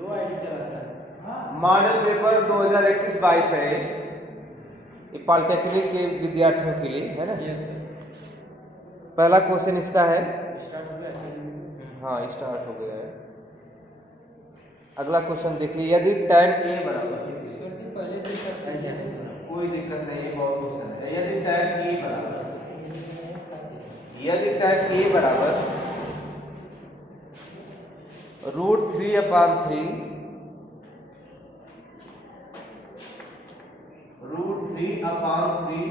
दो आईडी चलाता है। मॉडल पेपर 2021-22 है ये पॉलिटेक्निक के विद्यार्थियों के लिए, है ना। Yes sir. पहला क्वेश्चन इसका है, स्टार्ट हो गया। हाँ स्टार्ट हो गया है। अगला क्वेश्चन देखिए, यदि tan a बराबर, सर जी पहले से करते हैं। कोई दिक्कत नहीं है, बहुत क्वेश्चन है। यदि tan a बराबर, यदि tan a बराबर √3/3 √3/3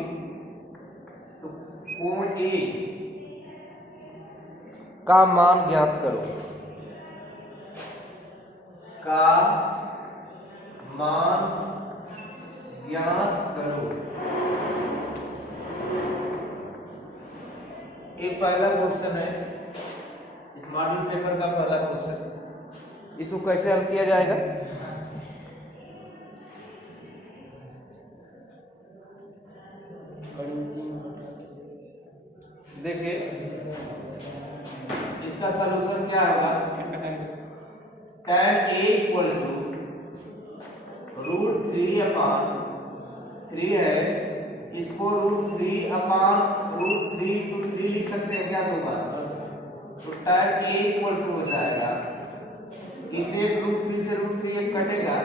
तो कोण A का मान ज्ञात करो, का मान ज्ञात करो। एक पहला क्वेश्चन है, इस मॉडल पेपर का पहला क्वेश्चन। इसको कैसे हल किया जाएगा? देखिए इसका सलूशन क्या होगा, tan a इक्वल टू √3/3 है, इसको √3/√3 to 3 लिख सकते हैं क्या, दो बार। तो tan a इक्वल टू हो जाएगा, इसे √3 से √3 एक कटेगा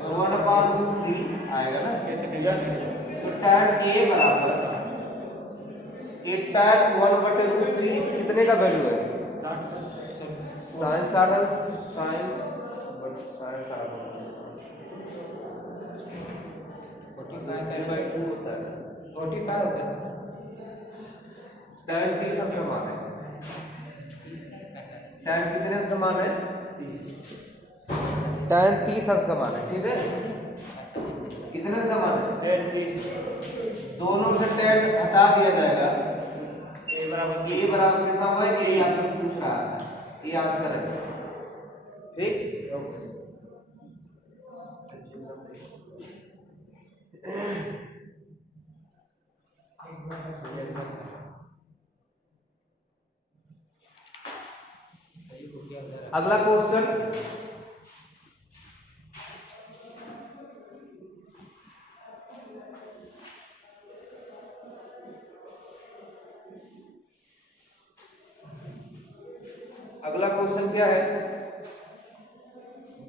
तो 1/√3 आएगा ना। तो tan a बराबर tan 1/√3 इस कितने का वैल्यू है, sin 60 sin 45/2 होता है। 45 होता है। tan 30 अंश का मान है, tan कितने अंश का मान है, tan 30 अंश का मान है, ठीक है। कितने अंश का मान है, 30। दोनों से tan हटा दिया जाएगा, a बराबर a बराबर कितना हुआ है, यही आपको पूछ रहा था, ये आंसर है, ठीक। अगला क्वेश्चन, अगला क्वेश्चन क्या है,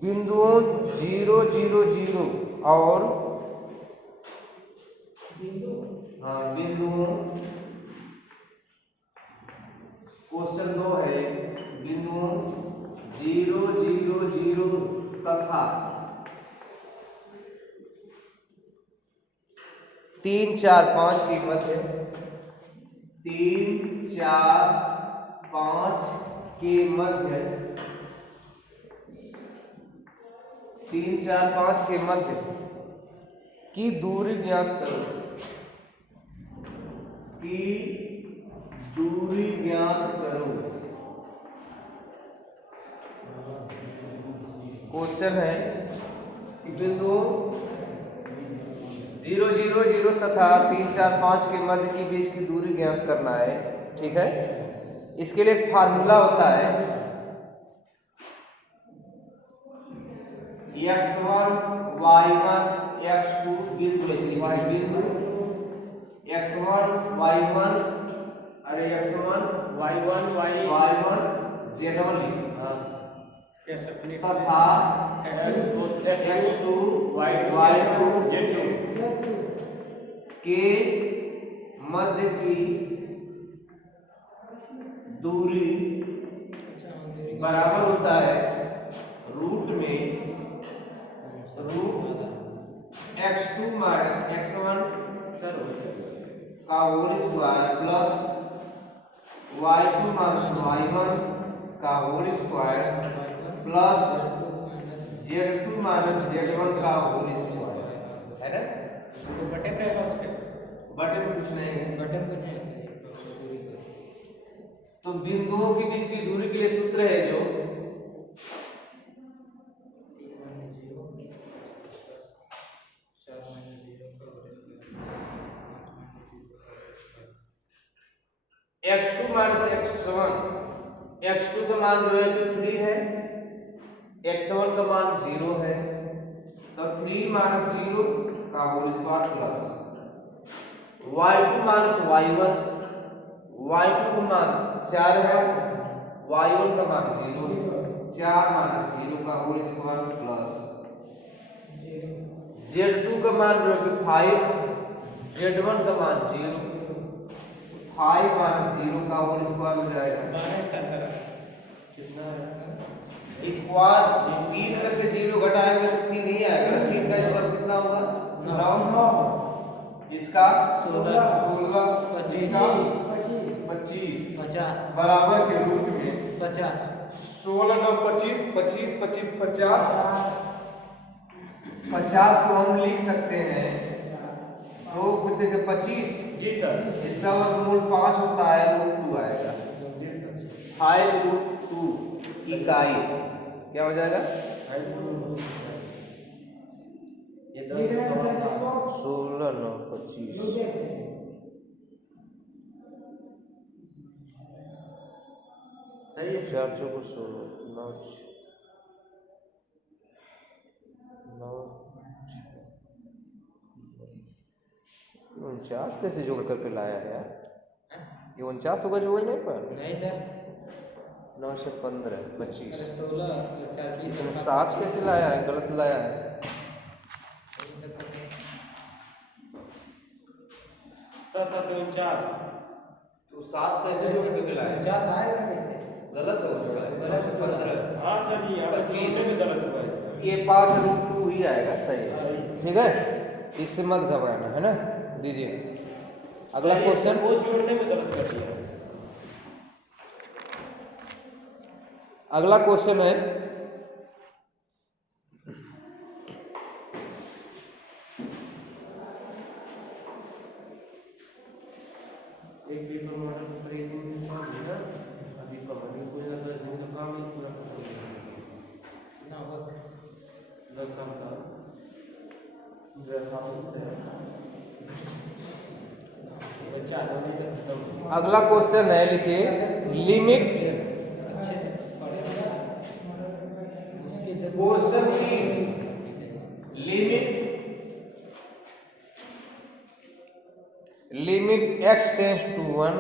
बिंदुओं 0 0 0 और बिंदुओं, क्वेश्चन 2 है, बिंदुओं 0 0 0 तथा 3 4 5 की मध्य, 3 4 5 के मध्य, 3 4 5 के मध्य की दूरी ज्ञात करो, की दूरी ज्ञात करो। क्वेश्चन है कि बिंदुओं 0 0 0 तथा 3 4 5 के मध्य के बीच की दूरी ज्ञात करना है, ठीक है। इसके लिए एक फार्मूला होता है, x1 y1 x2 बिंदु बिंदु x1 y1, अरे x1 y1 y1 z1 तथा x2 y2 z2 के मध्य की दूरी बराबर होता है रूट में x2 माइनस x1 का whole square plus y2 minus y1 का whole square plus z2 minus z1 का होल स्क्वायर, है ना। बटे पे रहेगा उसके, बटे में कुछ नहीं है, बटे पे नहीं है। तो बिंदुओं के बीच की दूरी के लिए सूत्र है जो x2 माइनस x1, x2 का मान जो है कि 3 है x1 का मान 0 है तो 3 माइनस 0 का whole square plus y2 minus y1, y2 का मान 4 है, y1 का मान 0 है, 4 माइनस 0 का होल स्क्वायर प्लस z2 का मान जो कि 5, z1 का मान 0, 5 माइनस 0 का होल स्क्वायर हो जाएगा कितना है स्क्वायर। 3 में से 0 घटाएंगे तो 3 ही आएगा। 3 का स्क्वायर कितना होगा 9, इसका 16, इसका 25 बराबर के रूप में 50 16 9 25 25 25 50 50 को हम लिख सकते हैं 2 गुणे के 25। जी सर। इसका वर्गमूल 5 होता है, √2 आएगा। 5√2 इकाई क्या हो जाएगा ये 16 9 25 सही है। 4 चौको 16 9 9 49 कैसे जोड़ करके लाया है यार? ये 49 होगा जोड़ नहीं पर नहीं सर 9 से 15 25 16 इसमें 7 कैसे लाया है? गलत लाया है। सर 49 तो 7 कैसे जोड़ करके लाया है? 50 आएगा कैसे? गलत हो जाएगा। 9 से 15 हाँ सर जी आप 25 में गलत हुआ है। ये 5√2 ही आएगा। सही है, ठीक है, इससे मत घबराना, है ना। दीजिए अगला क्वेश्चन। वो जोड़ने में गलत कर दिया। अगला क्वेश्चन है एक पेपर मॉडल पर एक दिन में काम है ना, अभी कहानी को ज्यादा दिन का काम है पूरा ना हो 10 साल का बच्चा आदमी तक खत्म। अगला क्वेश्चन है, लिखिए लिमिट। क्वेश्चन की limit x tends to 1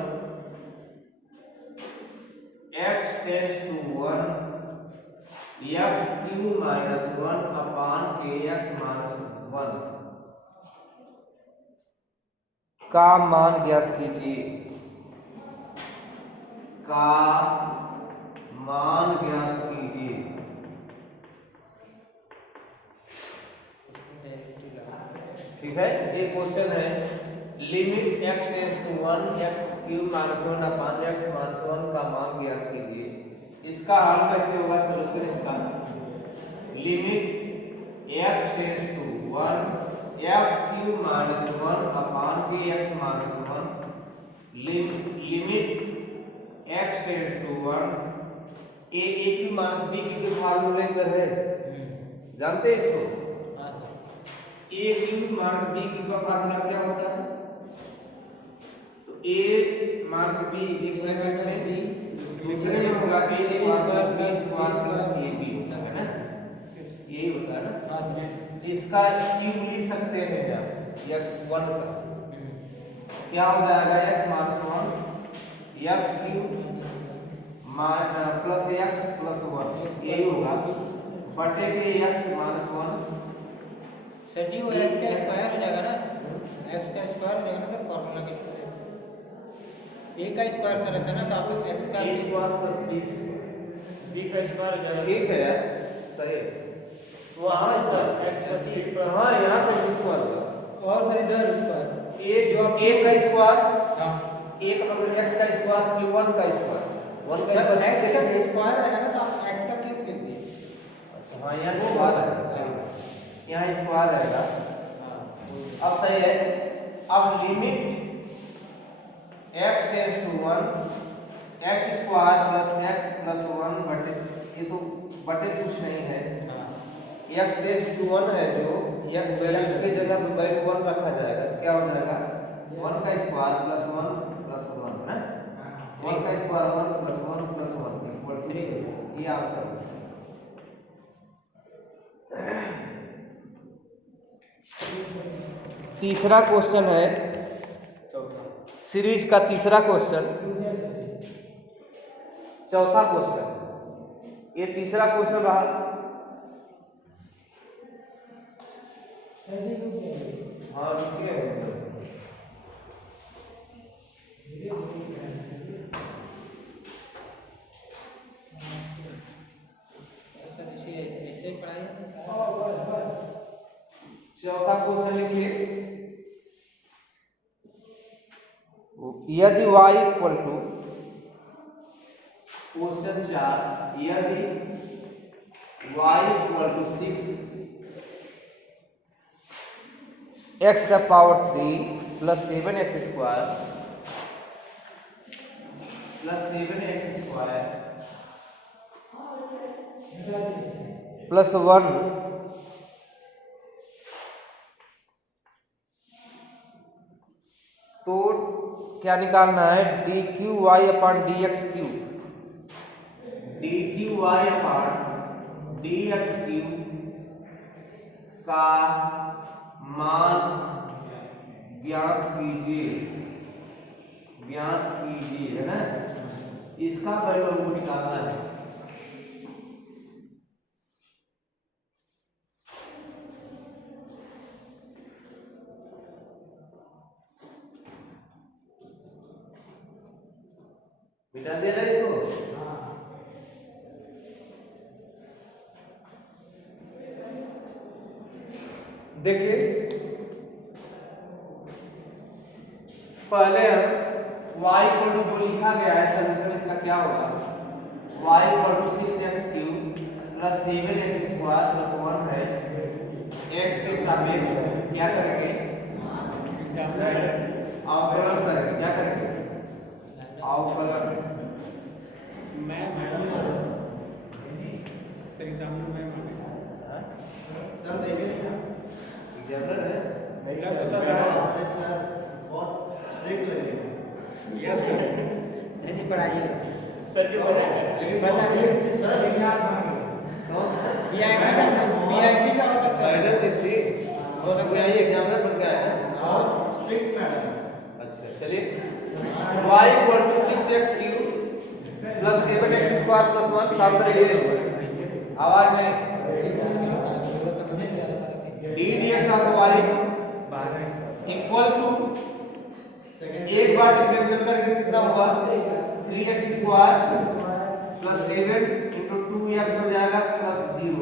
x³ minus 1 upon kx minus 1 का मान ज्ञात कीजिए। का मान ज्ञात कीजिए। ठीक है, ये क्वेश्चन है limit x tends to 1 x³ minus 1 upon x minus 1 का मान ज्ञात कीजिए। इसका हल कैसे होगा? सॉल्यूशन इसका limit x tends to 1 x³ minus 1 upon kx minus 1 limit x tends to 1 a³ minus b³ फार्मूले पर है, जानते हैं इसको? a³ माइनस b³ का फार्मूला क्या होता है? तो a माइनस b एक ब्रैकेट में दूसरे में होगा a² plus b² plus ab, है ना, यही होता है ना। इसका क्यूब लिख सकते हैं क्या? x1 का क्या हो जाएगा? x minus 1 x³ plus x plus 1 यही होगा बटे के x माइनस 1। सर जी वो x का स्क्वायर हो जाएगा ना, x का स्क्वायर हो जाएगा ना सर फॉर्मूला के a का स्क्वायर से रहता है ना, तो आप x का a² प्लस b का स्क्वायर हो जाएगा। ठीक है, सही है। वहाँ इसका x का ठीक पर हाँ, यहाँ का स्क्वायर होगा और फिर इधर स्क्वायर a जो a का स्क्वायर हाँ a का मतलब x का स्क्वायर की 1 का स्क्वायर 1 का सर स्क्वायर x का स्क्वायर रहेगा ना, तो आप x का क्यूब लिख दीजिए। हाँ, यहाँ स्क्वायर रहेगा, यहाँ स्क्वायर रहेगा। अब सही है। अब limit x tends to 1 x² plus x plus 1 बटे, ये तो बटे कुछ नहीं है, x टेंस टू 1 है जो x की जगह पे बाई 1 रखा जाएगा, क्या हो जाएगा 1 का स्क्वायर प्लस 1 प्लस 1 है, 1 का square 1 plus 1 plus 1 equal to 3। ये आंसर है। तीसरा क्वेश्चन है सीरीज का तीसरा क्वेश्चन, चौथा क्वेश्चन, ये तीसरा क्वेश्चन रहा। हाँ रुकिए, चौथा क्वेश्चन लिखिए। यदि y इक्वल टू, क्वेश्चन 4, यदि y इक्वल टू 6 x का power 3 plus 7x square plus 7x square plus 1 तो क्या निकालना है? D q y upon d x q, d q y upon d x q का मान ज्ञात कीजिए, है ना। इसका वैल्यू हमको निकालना है। मिटा दिया जाए इसको। देखिए पहले हम y इक्वल टू जो लिखा गया है सॉल्यूशन इसका क्या होगा? y equal to 6x cube plus 7x square plus 1 है। x के सापेक्ष क्या करेंगे? अवकलन करेंगे। क्या करेंगे? अवकलन। मैं मैडम सर एग्जाम में मैं सर देंगे जनरल है मेरा सर सर बहुत स्ट्रिक्ट लगेगा। यस सर नहीं पढ़ाइए सर ये बता दीजिए सर याद तो वीआईपी का हो सकता है मैडम दीदी हो सकता है ये एग्जामिनर बन गया है। बहुत स्ट्रिक्ट मैडम। अच्छा चलिए y equal to 6x cube plus 7x square plus 1 साफ करिए। आवाज में d dx of y equal to एक बार डिफरेंशियल करके कितना होगा? 3x square plus 7 into 2x हो जाएगा प्लस 0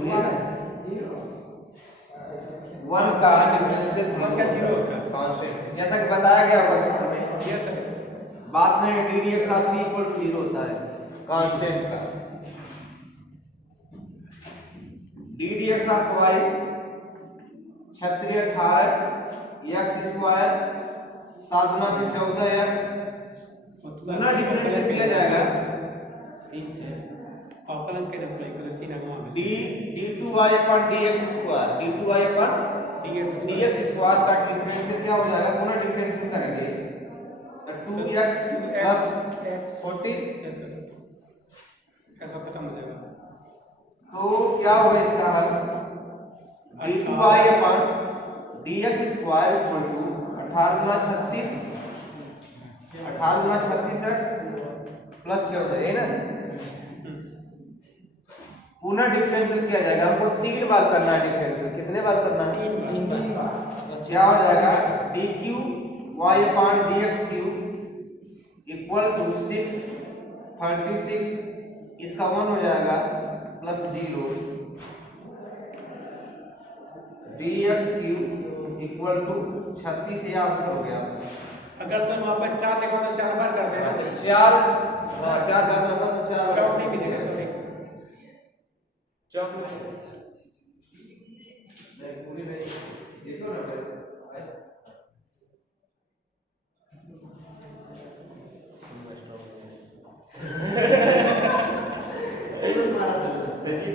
1 का डिफरेंशियल 0 होगा कांस्टेंट, जैसा कि बताया गया होगा सूत्र में। यस सर बाद में d dx of c equal to 0 होता है कांस्टेंट का। D dx of y 36 18 x square 7 गुना 14x गुना डिफरेंशियल किया जाएगा। 3 से अवकलन के जब अप्लाई करें 3 अगवा d d2y upon dx square, d2y upon dx square का डिफरेंशियल क्या हो जाएगा? गुना डिफरेंशियल करेंगे तो 2x प्लस 40 कैसा खत्म हो जाएगा। तो क्या होगा इसका हल? d2y upon dx square equal to 18 गुना 36 x प्लस 14 है ना। पुनः डिफरेंशियल किया जाएगा। हमको 3 बार करना है डिफरेंशियल। कितने बार करना है? 3 बार। क्या हो जाएगा? dq y upon dx cube equal to 6 36 इसका 1 हो जाएगा plus 0 dx cube equal to 36। ये आंसर हो गया। अगर तो वहां पर 4 लिखा तो 4 बार कर देना। 4 4 का मतलब 4 चौक नहीं मिलेगा सॉरी चौक नहीं पूरी नहीं देखो ना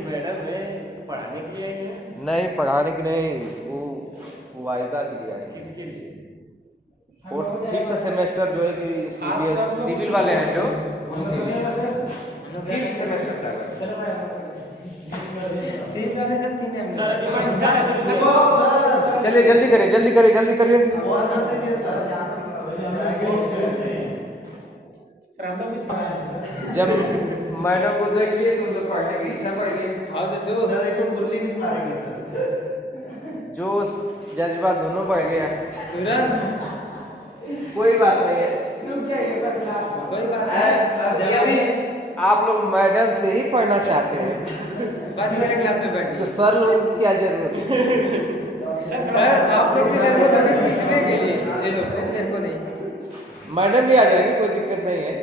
मैडम ने पढ़ाने के लिए नहीं पढ़ाने की नहीं, वो वायदा के लिए आए। किसके लिए? और 5th सेमेस्टर जो है कि सिविल वाले हैं जो उनके लिए 5th सेमेस्टर का चलिए जल्दी करिए जल्दी करिए जल्दी करिए। और कर दीजिए सर। जब मैडम को देख लिए तो उनको पढ़ने की इच्छा बढ़ गई। हाँ तो जो सर एक तो गुल्ली भी मारेंगे सर। जोश जज्बा दोनों बढ़ गया। तुरंत कोई बात नहीं है। कोई बात यदि आप लोग मैडम से ही पढ़ना चाहते हैं बाद मेरे क्लास में तो बैठिए। सर लोगों की क्या जरूरत है? सर आप लोग के लिए लिखने के लिए ये लोग मेरे को नहीं। मैडम भी आ जाएंगे, कोई दिक्कत नहीं है।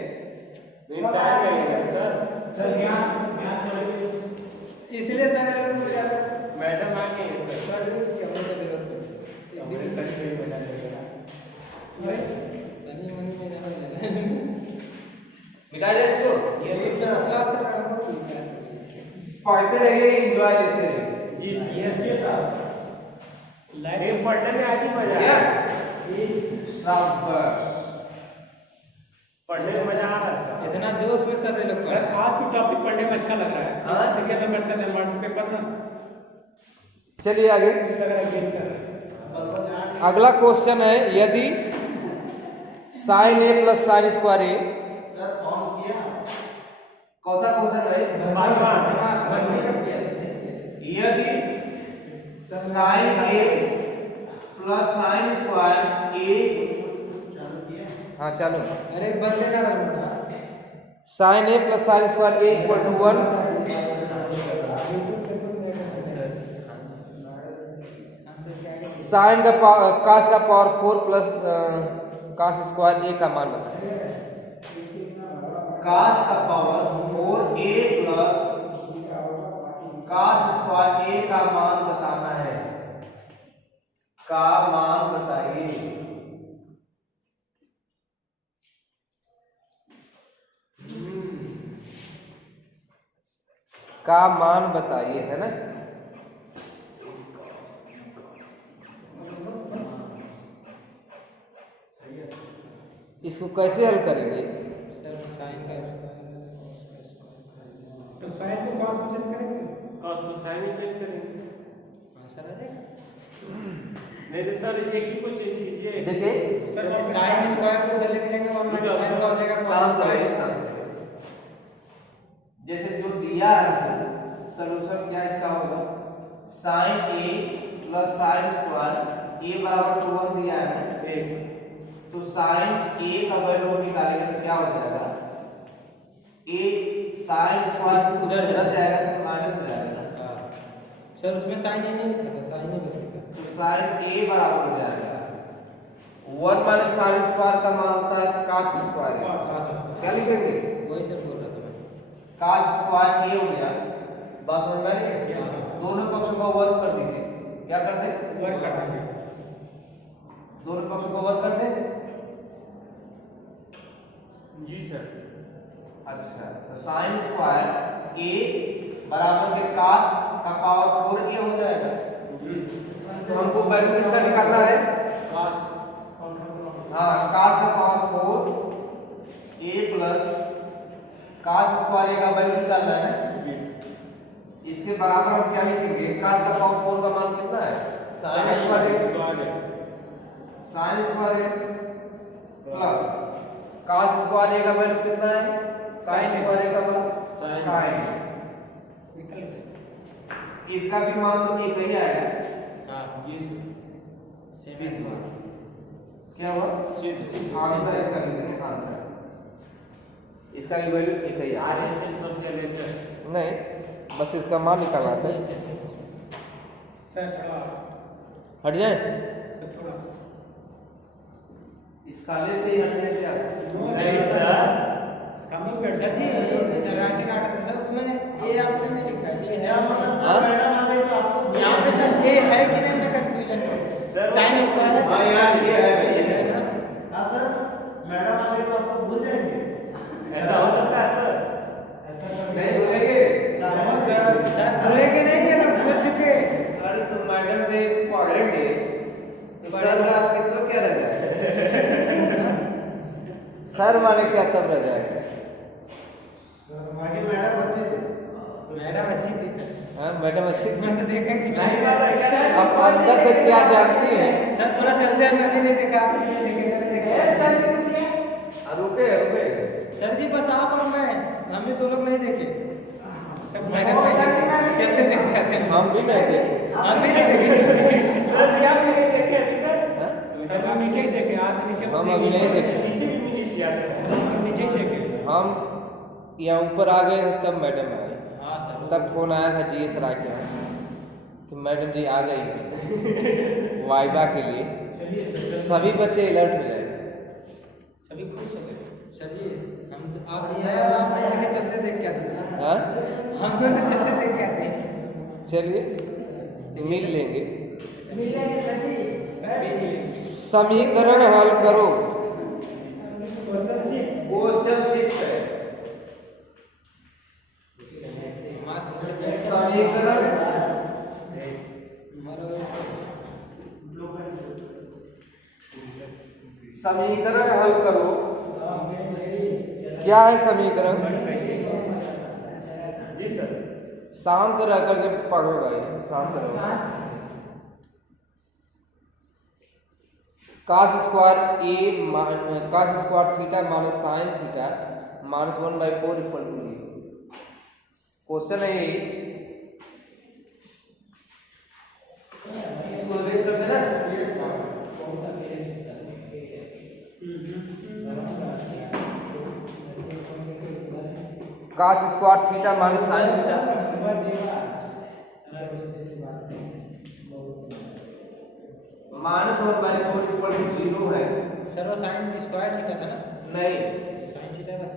इसलिए सर लोग को ज्यादा मैडम आ गए हैं सर। सर लोग क्या बोलते हैं लोग तनी मनी में जाने लगा। मिटा जाए इसको। क्लास सर आपको कोई क्लास पढ़ते रहिए, एंजॉय लेते रहिए। जी साहब। लाइव पढ़ने में आज ही मजा आया। शाबाश। पढ़ने में मजा आ रहा है सर। इतना जोश में सर ये लोग सर आज भी टॉपिक पढ़ने में अच्छा लग रहा है। हाँ। सेकंड नंबर से नंबर पेपर ना चलिए आगे। अगला क्वेश्चन है, यदि sine A plus sine square A. Sir on किया। कौन सा क्वेश्चन है? यदि sine A plus sine square A. चालू किया। हाँ चालू। अरे बंद ना रहा। Sine A plus sine square A equal to 1। Sine का कास का power 4 plus cos square A का मान बताएं। कास का power 4a plus cos square A का मान बताना है। का मान बताइए। का मान बताइए, है ना। इसको कैसे हल करेंगे? सर साइन का तो साइन को कॉस में चेंज करेंगे। कॉस को साइन में चेंज करेंगे। हाँ सर अरे नहीं तो सर एक ही को चेंज कीजिए। देखिए सर साइन स्क्वायर को उधर लेके जाएंगे और हमारे साइन का हो जाएगा शांत रहिए, शांत रहिए। जैसे जो दिया है सॉल्यूशन क्या इसका होगा? Sign A plus sine square ए बराबर 1 दिया है ना। एक तो साइन ए का वैल्यू निकालेंगे तो क्या हो जाएगा? ए साइन स्क्वायर उधर जाएगा तो माइनस हो जाएगा। सर उसमें साइन ही नहीं लिखा था, साइन ही बस लिखा। तो साइन ए बराबर हो जाएगा 1 माइनस साइन स्क्वायर का मान होता है cos स्क्वायर। क्या लिखेंगे? वही सर बोल रहा था मैं। cos स्क्वायर ए हो गया। बात समझ में आ रही है? दोनों पक्षों को वर्ग कर दीजिए। क्या कर दे? वर्ग कर देंगे। दोनों पक्षों को वर्ग कर दे। जी सर। अच्छा, तो साइन स्क्वायर ए बराबर के cos का पावर 4a हो जाएगा। तो हमको वैल्यू किसका निकालना है? कॉस हाँ, cos का power 4a plus cos square A का वैल्यू निकालना है। इसके बराबर हम क्या लिखेंगे? cos का पावर 4 का मान कितना है? sin square plus cos square A का वैल्यू कितना है? sin स्क्वायर ए का मान sin। इसका भी मान तो एक ही आएगा। हाँ जी सिग्मा। क्या हुआ? आंसर इसका लिख देंगे आंसर। इसका भी वैल्यू एक ही आएगा। आरएचएस पर से लेकर नहीं, बस इसका मान निकालना था। सर थोड़ा हट जाए। थोड़ा इस काले से ही हटने से आप नहीं सर हम ही बैठ सर जी राइटिंग आर्ट था उसमें ये आपने नहीं लिखा है, ये क्या है मतलब सर मैडम आ गई तो आपको यहाँ पे सर ये है कि नहीं मैं कंफ्यूजन में सर, साइन स्क्वायर हाँ यार ये है ना। हाँ सर मैडम आ गई तो आपको भूल जाएंगे। ऐसा हो सकता है सर। नहीं बोलेंगे। सर बोलेंगे नहीं ये लोग बोल चुके। सर तो मैडम से पढ़ेंगे तो सर का अस्तित्व क्या रह जाएगा? सर माने क्या तब रह जाएगा? बाकी मैडम अच्छी थी। मैडम अच्छी थी सर। हाँ मैडम अच्छी थी। मैं तो देखा कि अब अंदर से क्या जानती हैं? सर थोड़ा चलते हैं, मैं भी नहीं देखा, आप भी नहीं देखे, मैंने देखा। रुके रुके। सर जी बस आप और मैं, हमें दो लोग नहीं देखे। सब माइनस नहीं देखे, चलते देख जाते हैं। हम भी नहीं देखे। हम भी नहीं देखे। सर जी आप नहीं देखे अभी तक? हाँ? सर हम नीचे ही देखे, आज नीचे हम अभी नहीं देखे। नीचे भी मिली थी यार सर, हम नीचे ही देखे। हम यहाँ ऊपर आ गए तब मैडम आए। हाँ सर। तब फोन आया था जीएस राय के यहाँ कि मैडम जी आ गई हैं वाइवा के लिए। चलिए सर, सभी बच्चे अलर्ट हो जाए। सभी खुश हो गए। सर जी हम तो आप भी आए और आप नहीं देखे, चलते देख के आते हैं। हाँ हम दोनों चलते देख के आते हैं। चलिए मिल लेंगे। मिलेंगे सर जी। समीकरण हल करो। क्वेश्चन 6। क्वेश्चन 6 है समीकरण। समीकरण हल करो। क्या है समीकरण? जी सर। शांत रह करके पढ़ो भाई, शांत रहो। cos square theta minus sine theta minus 1/4 equal to 0। Question है ये, इसको देख सकते हैं ना। cos square theta minus sine theta minus 1/4 equal to 0 है। सर वो साइन स्क्वायर थीटा था ना? नहीं, साइन थीटा बस।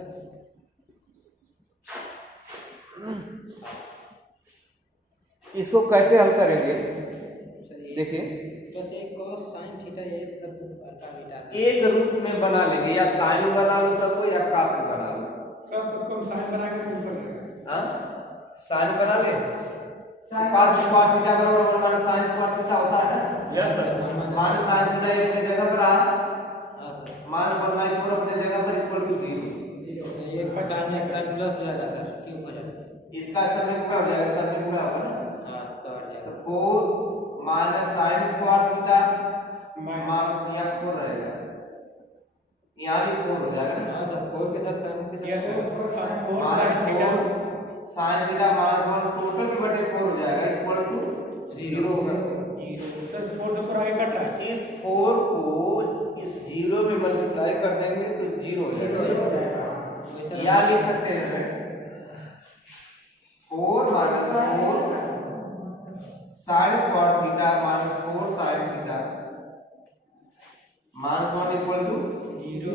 इसको कैसे हल करेंगे सर ये देखिए। बस एक cos sin थीटा ये मतलब अल्फा बीटा। एक रूप में बना लेंगे, या साइन बना लो सबको या cos बना लो। सबको साइन बना के सिंपल है। हाँ साइन बना ले। cos स्क्वायर थीटा बराबर माइनस sin स्क्वायर थीटा होता है ना। Yes sir. Minus sin theta अपनी जगह पर आ, हाँ सर। माइनस 1/4 अपनी जगह पर इक्वल टू 0। एक साइन एक साइन प्लस हो जाएगा सर, क्यों हो जाएगा? इसका समय क्या हो जाएगा? समय क्या होगा ना हाँ तो हट जाएगा। 4 माइनस sin स्क्वायर थीटा मान यहाँ 4 रहेगा, यहाँ भी 4 हो जाएगा ना। हाँ सर 4 के साथ साइन के यस साथ sir. Minus 4 sin theta minus 1 total के बटे 4 हो जाएगा इक्वल टू 0 होगा। सर 4 से ऊपर आगे कट रहा है। इस 4 को इस 0 में मल्टीप्लाई कर देंगे तो 0 हो जाएगा। या लिख सकते हैं 4 minus 4 sin square theta minus 4 sin theta minus 1 equal to 0।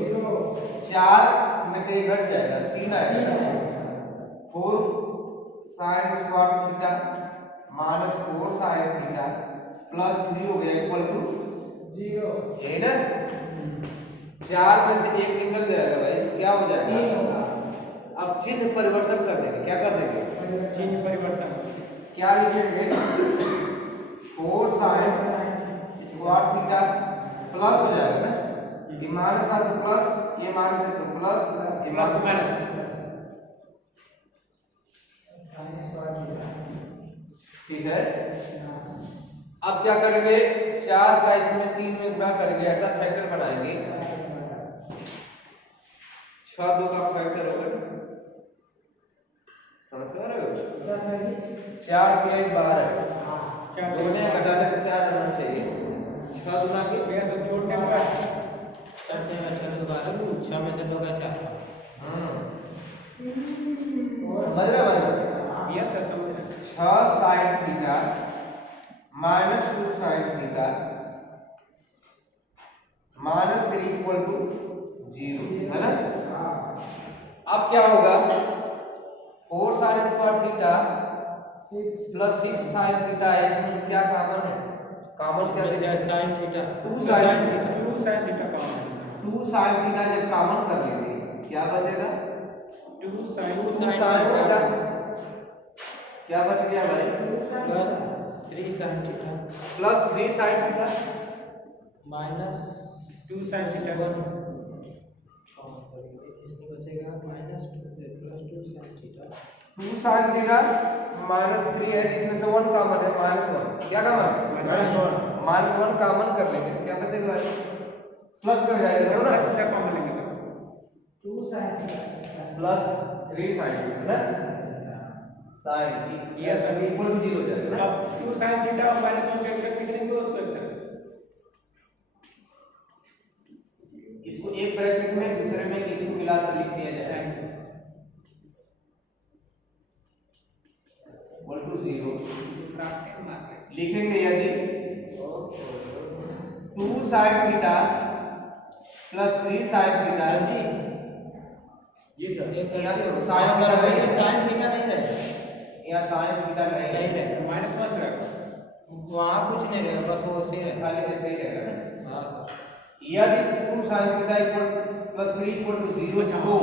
4 में से एक घट जाएगा, 3 आएगा। 4 sin square theta minus 4 sin theta plus 3 हो गया इक्वल टू 0 है ना। 4 में से एक निकल जाएगा भाई, क्या हो जाएगा? अब चिन्ह परिवर्तन कर देंगे। क्या कर देंगे? चिन्ह परिवर्तन। क्या लिखेंगे? 4 sin स्क्वायर थीटा प्लस हो जाएगा ना। ये माइनस है तो प्लस, ये माइनस है तो प्लस, ये प्लस माइनस। ठीक है। अब क्या करेंगे? 4 का इसमें 3 में गुणा करेंगे, ऐसा फैक्टर बनाएंगे। 6 2 का फैक्टर होगा, समझ पा रहे हो? 4 प्लस 12 जोड़ने घटाने में 4 आना चाहिए। 6 गुना के भैया सब जोड़ने पर करते हैं 6 दोबारा 6 में से 2 का 4। समझ रहे हो? यस सर समझ रहे। 6 sin theta minus 2 sin theta minus 3 equal to 0 है ना। अब क्या होगा? 4 sin square theta plus 6 sin theta है, इसमें से क्या कॉमन है? कॉमन क्या है? sin theta 2 sin theta. 2 sin theta common है। 2 sin थीटा जब कॉमन कर लेंगे क्या बचेगा? 2 sin 2 sin थीटा क्या बच गया भाई? Plus 3 sin theta plus 3 sin theta minus 2 sin theta. इसमें बचेगा minus plus 2 sin theta 2 sin theta minus 3 है, इसमें से 1 कॉमन है, -1 क्या कॉमन है, -1 कॉमन कर लेंगे तो क्या बचेगा, प्लस में हो जाएगा ना, क्या कॉमन लेंगे 2 sin plus 3 sin theta sin theta ये सभी इक्वल टू 0 हो जाएगा ना। अब 2 sin थीटा और -1 के इफेक्ट कितने को उसको इधर इसको एक ब्रैकेट में दूसरे में इसको मिलाकर लिख दिया जाए इक्वल टू 0 लिखेंगे यदि 2 sin theta plus 3 sin theta जी सर यहाँ पे sin साइन थीटा नहीं है, साइन थीटा नहीं रहेगा, यहाँ sin थीटा नहीं नहीं है, रहेगा -1 रहेगा, वहाँ कुछ नहीं रहेगा, बस वो ऐसे रहेगा। खाली ऐसे ही रहेगा ना। हाँ सर, यदि 2 sin theta equal plus 3 equal to 0 तो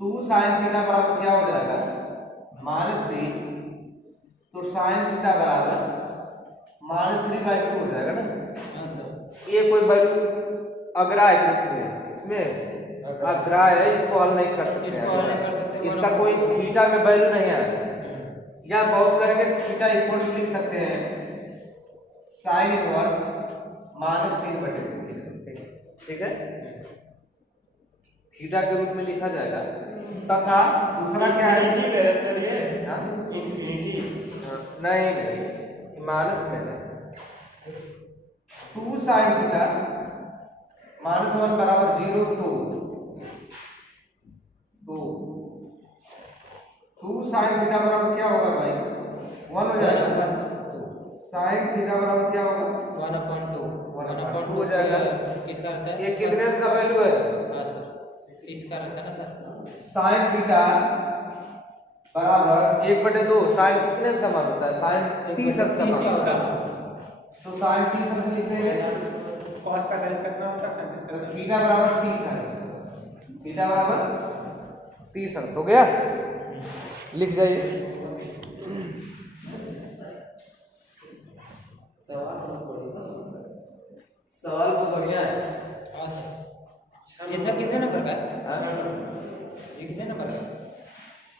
2 sin थीटा बराबर क्या हो जाएगा, -3, तो sin थीटा बराबर -3/2 हो जाएगा ना। हाँ सर, ये कोई वैल्यू अग्राह्य ग्रुप में इसमें अग्राह्य है, इसको हल नहीं कर सकते इसको हल नहीं कर सकते, इसका कोई थीटा में वैल्यू नहीं आएगा, या बहुत करके थीटा इक्वल टू लिख सकते हैं sin इनवर्स -3/2 लिख सकते हैं, ठीक है, थीटा के रूप में लिखा जाएगा। तथा दूसरा क्या है सर ये हाँ? इंफिनिटी नहीं माइनस में है 2 sin थीटा -1 बराबर 0 तो 2 sin थीटा बराबर क्या होगा भाई 1 हो जाएगा, sin थीटा बराबर क्या होगा 1/2 हो जाएगा। किसका अर्थ है, ये कितने का वैल्यू है, हाँ सर, इसका अर्थ है ना सर, sin थीटा बराबर 1/2, sin कितने का मान होता है, sin 30 अंश का मान होता है, तो sin 30 अंश लिख देंगे, cos का टाइम्स कितना होता है, sin तो थीटा बराबर 30 अंश, थीटा बराबर 30 अंश हो गया, लिख जाइए। सवाल बहुत बढ़िया है। हाँ सर, ये सर कितने नंबर का है, ये कितने नंबर का है,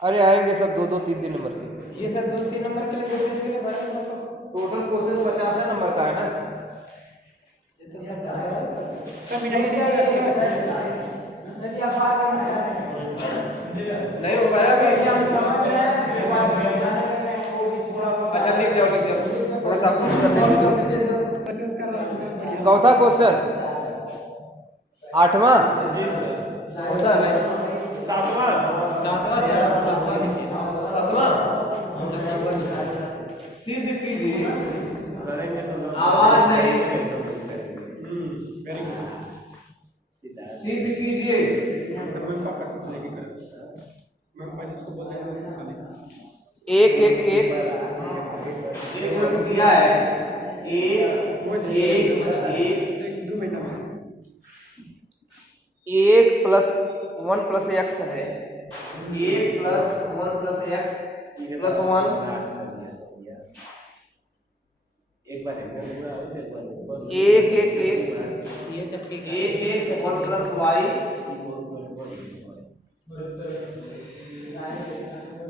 अरे आएंगे सब 2-2 3-3 नंबर के, ये सर 2-3 नंबर के लिए 2 के लिए भरा है तो टोटल क्वेश्चन 50 नंबर का है ना। ये तो सर मिटाई दिया नहीं हो पाया अभी, अच्छा लिख जाओ थोड़ा सा कुछ करने दीजिए। चौथा क्वेश्चन 8वां होता है 7वां सिद्ध कीजिए, आवाज नहीं, सिद्ध कीजिए एक एक एक दिया है, एक प्लस 1 प्लस एक्स है, 1 प्लस 1 प्लस एक्स प्लस 1 एक एक एक ये तो ठीक है, एक एक 1 प्लस वाई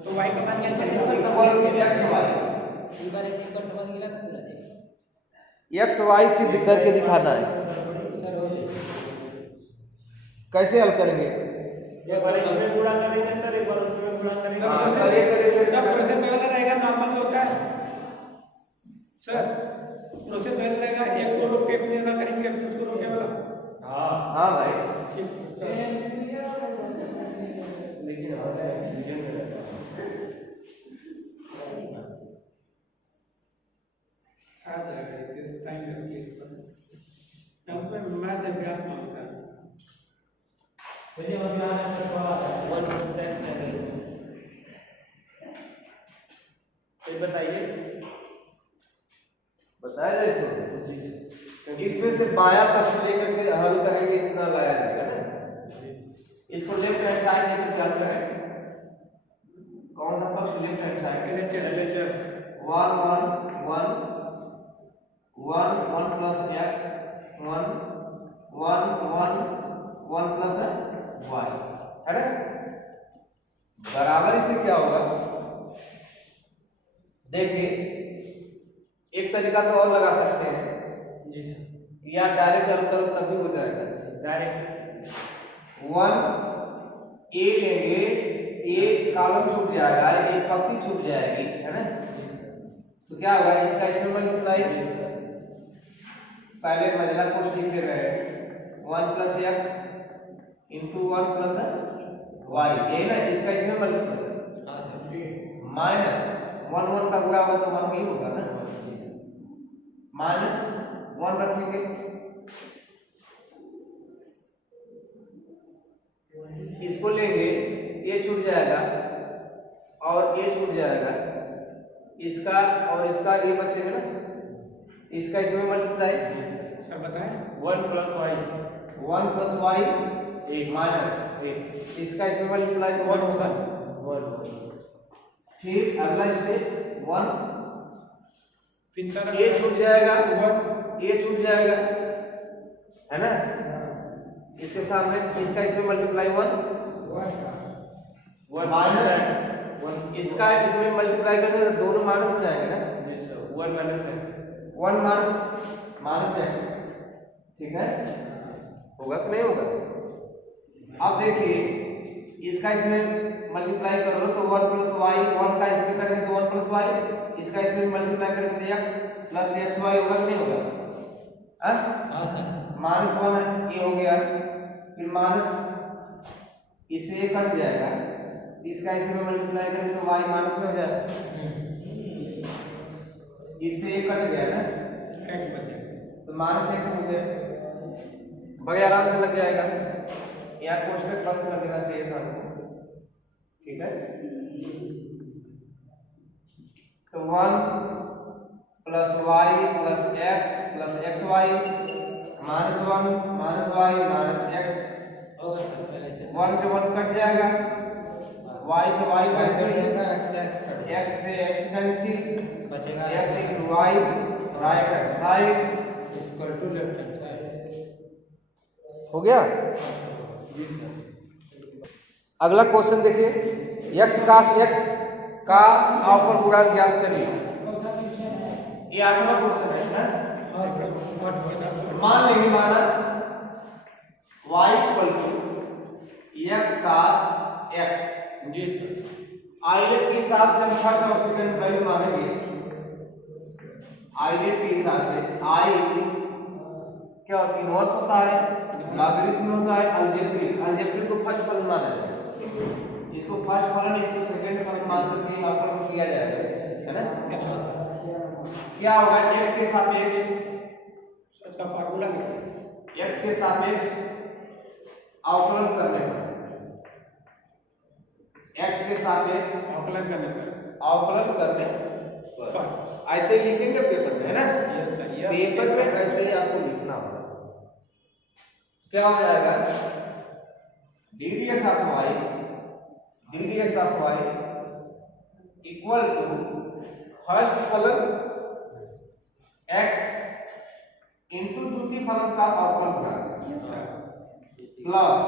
तो y का मान क्या है, इक्वल टू एक्स वाई, एक बार एक बार समझ गया तो पूरा जाएगा एक्स वाई सिद्ध करके दिखाना है। सर, हो जाएगा कैसे हल करेंगे, एक बार इसमें गुणा करेंगे सर, एक बार उसमें गुणा करेंगे। हाँ, करिए सब प्रोसेस वाला रहेगा, नॉर्मल जो होता है सर, प्रोसेस वाला रहेगा, एक को रोक के फिर ना करेंगे, फिर उसको रोके वाला। हाँ भाई लेकिन आ जाएगा, इस टाइम लगेगा तब में मैथ अभ्यास मांगता है। चलिए अभी आने तक वाला 1% है, तो बताइए बताया जाए इसमें से बाया पक्ष लेकर के हल करेंगे, इतना लाया जाएगा ना, इसको लेफ्ट हैंड साइड लेकर के हल करेंगे, कौन सा पक्ष left hand side, 1 1 1 1 1 plus x 1 1 1 1 plus y है ना, बराबर इससे क्या होगा, देखिए एक तरीका तो और लगा सकते हैं जी सर। या डायरेक्ट हल करो तब भी हो जाएगा। डायरेक्ट 1 ए लेंगे, एक कॉलम छूट जाएगा, एक पंक्ति छूट जाएगी, है ना। तो क्या होगा, इसका इसमें मल्टीप्लाई, पहले पहला कुछ लिख के रहे 1 plus x into 1 plus y, यही ना, इसका इसमें मल्टीप्लाई। हाँ सर। माइनस 1 1 का गुणा होगा तो 1 ही होगा ना, माइनस 1 रखेंगे, इसको लेंगे, ये छूट जाएगा और ये छूट जाएगा, इसका और इसका ये बचेगा ना, इसका इसमें मल्टीप्लाई। सर बताएं। 1 प्लस वाई 1 प्लस वाई एक माइनस एक, इसका इसमें मल्टीप्लाई तो 1 होगा। 1 फिर अगला स्टेप 1, फिर सर ये छूट जाएगा, 1 ये छूट जाएगा, है ना, इसके सामने इसका इसमें मल्टीप्लाई 1 माइनस इसका इसमें मल्टीप्लाई करने से दोनों माइनस हो जाएंगे ना। जी sir. 1 minus x 1 minus X, ठीक है, होगा कि नहीं होगा। अब देखिए इसका इसमें मल्टीप्लाई करो तो 1 प्लस वाई, 1 का इसमें करेंगे तो 1 प्लस वाई, इसका इसमें मल्टीप्लाई करेंगे तो एक्स प्लस एक्स वाई होगा कि नहीं होगा। हाँ सर। माइनस 1 है, ये हो गया, फिर माइनस इससे ये कट जाएगा, इसका इसमें मल्टीप्लाई करें तो y माइनस में हो जाएगा, इससे ये कट गया ना, एक्स बचे। तो माइनस एक्स हो गया, बड़े आराम से लग जाएगा। यहाँ कोष्टक बंद कर देना चाहिए था हमको, ठीक है। तो 1 plus y plus x y minus 1 minus y minus x, 1 से 1 कट जाएगा, y से y कैंसिल, x से x कैंसिल, बचेगा x into y, right hand side equal to left hand side. हो गया। जी सर। अगला क्वेश्चन देखिए, x cos x का अवकल गुणांक ज्ञात करिए। ये 8वां क्वेश्चन है ना। मान लेंगे, माना y equal to x cos x, जी सर। आइलेट के हिसाब से हम फर्स्ट और सेकंड वैल्यू मानेंगे, आइलेट के हिसाब से आई क्या इनवर्स होता है, लॉगरिथम होता है, अलजेब्रिक को फर्स्ट फलन माना जाएगा, इसको फर्स्ट फलन इसको सेकंड फलन मान करके आपको किया जाएगा, है ना। क्या होगा, x के सापेक्ष इसका फार्मूला लिखिए। x के सापेक्ष अवकलन करने पर, x के सापेक्ष अवकलन करने पर, अवकलन करने पर ऐसे ही लिखेंगे पेपर में, है ना। Yes sir. पेपर में ऐसे ही आपको लिखना होगा। क्या हो जाएगा, d d x of y equal to first फलन x इंटू द्वितीय फलन का अवकलन प्लस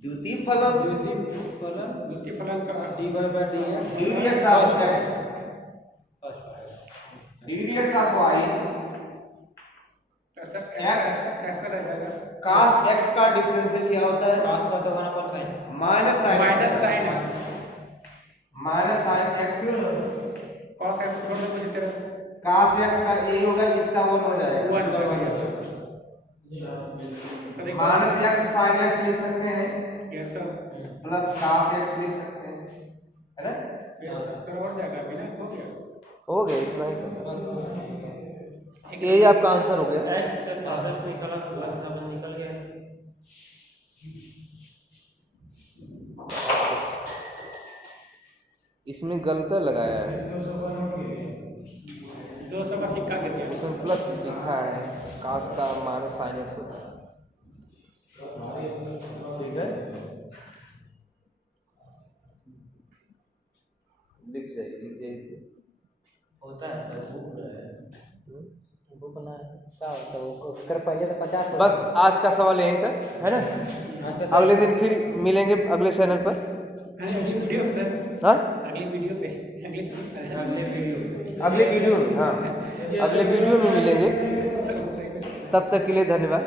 द्वितीय फलन द्वितीय फलन का dy by dx D d x of x D d x of y x कैसा रहेगा। cos x का डिफरेंशियल क्या होता है, cos का तो 1/sin minus sine minus sine है, minus sine x cos x को छोड़ दो इधर, cos x का a होगा, इसका 1 हो जाएगा, 1 हो गया। माइनस x sin x लिख सकते हैं, yes sir. Plus cos x लिख सकते हैं, है ना। फिर और जाएगा अभी ना, हो गया। हो गया, इतना ही करना, यही आपका आंसर हो गया। x के सापेक्ष निकला प्लस सामने निकल गया। इसमें गलत लगाया है, 200 का सिक्का गिर गया। इसमें प्लस लिखा है, cos का माइनस sin x होता है, ठीक है, लिख जाइए इसमें होता है सर, भूख रहा है। बस आज का सवाल यहीं तक है ना। अगले दिन फिर मिलेंगे अगले चैनल पर। वीडियो सर, हाँ अगली वीडियो पे अगले वीडियो में, हाँ अगले वीडियो में मिलेंगे। तब तक के लिए धन्यवाद।